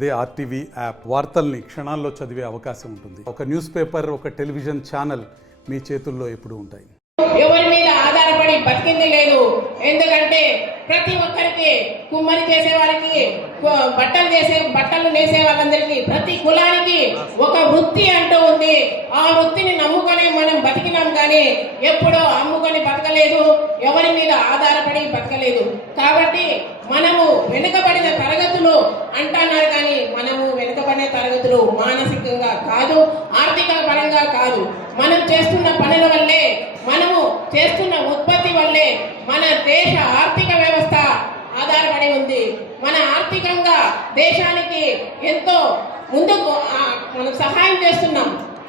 అదే RTV app వార్తల్ని క్షణాల్లో చదివే అవకాశం ఉంటుంది. ఒక న్యూస్ పేపర్, ఒక టెలివిజన్ ఛానల్ మీ చేతుల్లో ఎప్పుడూ ఉంటాయి. ఎవరి మీద ఆధారపడి బతికింది లేదు. ఎందుకంటే ప్రతి ఒక్కరికి, కుమ్మరి చేసే వారికి, బట్టలు నేసే వాళ్ళందరికీ, ప్రతి కులానికి ఒక వృత్తి అంటూ ఉంది. ఆ వృత్తిని నమ్ముకొని మనం బతికినాం, కానీ ఎప్పుడో అమ్ముకొని బతకలేదు, ఎవరి మీద ఆధారపడి బతకలేదు. కాబట్టి మనము వెనుకబడిన తరగతులు అంటున్నారు, కానీ మనము వెనుకబడిన తరగతులు మానసికంగా కాదు, ఆర్థిక పరంగా కాదు. మనం చేస్తున్న పనుల వల్లే, మనము చేస్తున్న ఉత్పత్తి వల్లే మన దేశ ఆర్థిక వ్యవస్థ ఆధారపడి ఉంది. మన ఆర్థికంగా దేశానికి ఎంతో ముందుకు మనం సహాయం చేస్తున్నాం.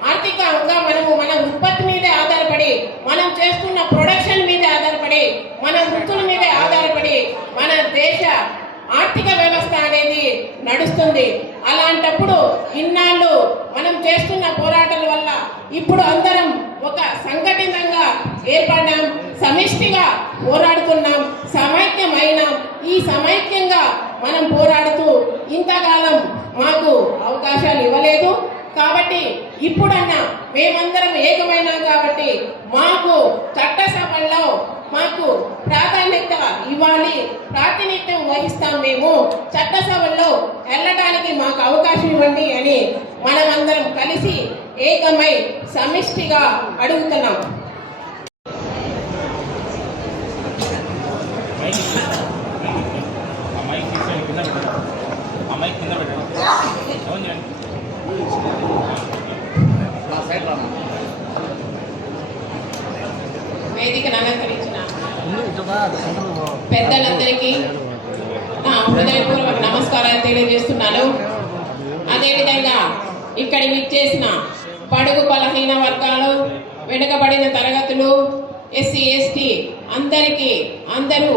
ఆర్థికంగా మనము మన ఉత్పత్తి మీదే ఆధారపడి, మనం చేస్తున్న ప్రొడక్షన్ మీదే ఆధారపడి, మన వృత్తుల మీదే ఆధారపడి మన దేశ ఆర్థిక వ్యవస్థ అనేది నడుస్తుంది. అలాంటప్పుడు ఇన్నాళ్ళు మనం చేస్తున్న పోరాటాల వల్ల ఇప్పుడు అందరం ఒక సంఘటితంగా ఏర్పడ్డాం, సమిష్టిగా పోరాడుతున్నాం, సమైక్యమైనాం. ఈ సమైక్యంగా మనం పోరాడుతూ ఇంతకాలం మాకు అవకాశాలు ఇవ్వలేదు. కాబట్టి ఇప్పుడన్నా మేమందరం ఏకమైనాం. కాబట్టి మాకు చట్టసభల్లో మాకు ప్రాధాన్యత ఇవ్వాలి, ప్రాతినిధ్యం వహిస్తాం. మేము చట్టసభల్లో వెళ్ళడానికి మాకు అవకాశం ఇవ్వండి అని మనమందరం కలిసి ఏకమై సమిష్టిగా అడుగుతున్నాం. వేదికను అలంకరించిన పెద్దలందరికీ నా హృదయపూర్వక నమస్కారాలు తెలియజేస్తున్నాను. అదేవిధంగా ఇక్కడి విచ్చేసిన బడుగు బలహీన వర్గాలు, వెనుకబడిన తరగతులు, ఎస్సీ ఎస్టీ అందరూ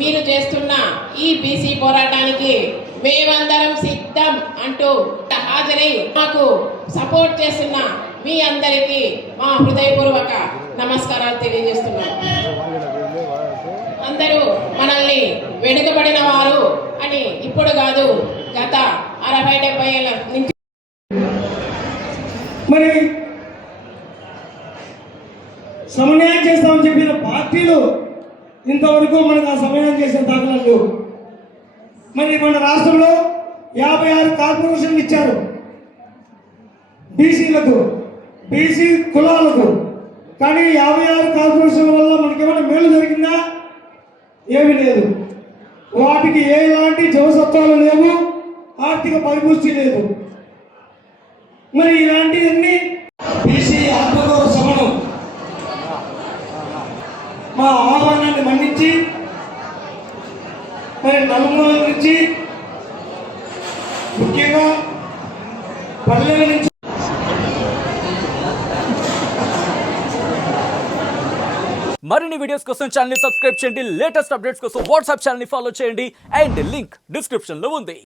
మీరు చేస్తున్న ఈ బీసీ పోరాటానికి మేమందరం సిద్ధం అంటూ హాజరై మాకు సపోర్ట్ చేస్తున్న మీ అందరికీ మా హృదయపూర్వక నమస్కారాలు తెలియజేస్తున్నాం. అందరూ మనల్ని వెనుకబడిన వారు అని ఇప్పుడు కాదు, గత 60-70 ఏళ్ళ నుంచి మరి సమన్వయం చేస్తామని చెప్పిన పార్టీలు ఇంతవరకు మనకు ఆ సమన్వయం చేసిన దాఖలాలు లేవు. మరి మన రాష్ట్రంలో 56 కార్పొరేషన్లు ఇచ్చారు బీసీలకు, బీసీ కులాలకు. కానీ 56 కార్పొరేషన్ల వల్ల మనకేమైనా మేలు జరిగిందా? ఏమీ లేదు. వాటికి ఎలాంటి జవసత్వాలు లేవు, ఆర్థిక పరిపుష్టి లేదు. మరి ఇలాంటివన్నీ బీసీ ఆత్మగౌరవ సభను మా ఆహ్వానాన్ని మన్నించి మరి నలుమూలల నుంచి, ముఖ్యంగా పల్లెల నుంచి మరిన్ని వీడియోస్ కోసం ఛానల్ ని సబ్స్క్రైబ్ చేయండి. లేటెస్ట్ అప్డేట్స్ కోసం వాట్సాప్ ఛానల్ ని ఫాలో చేయండి. అండ్ లింక్ డిస్క్రిప్షన్ లో ఉంది.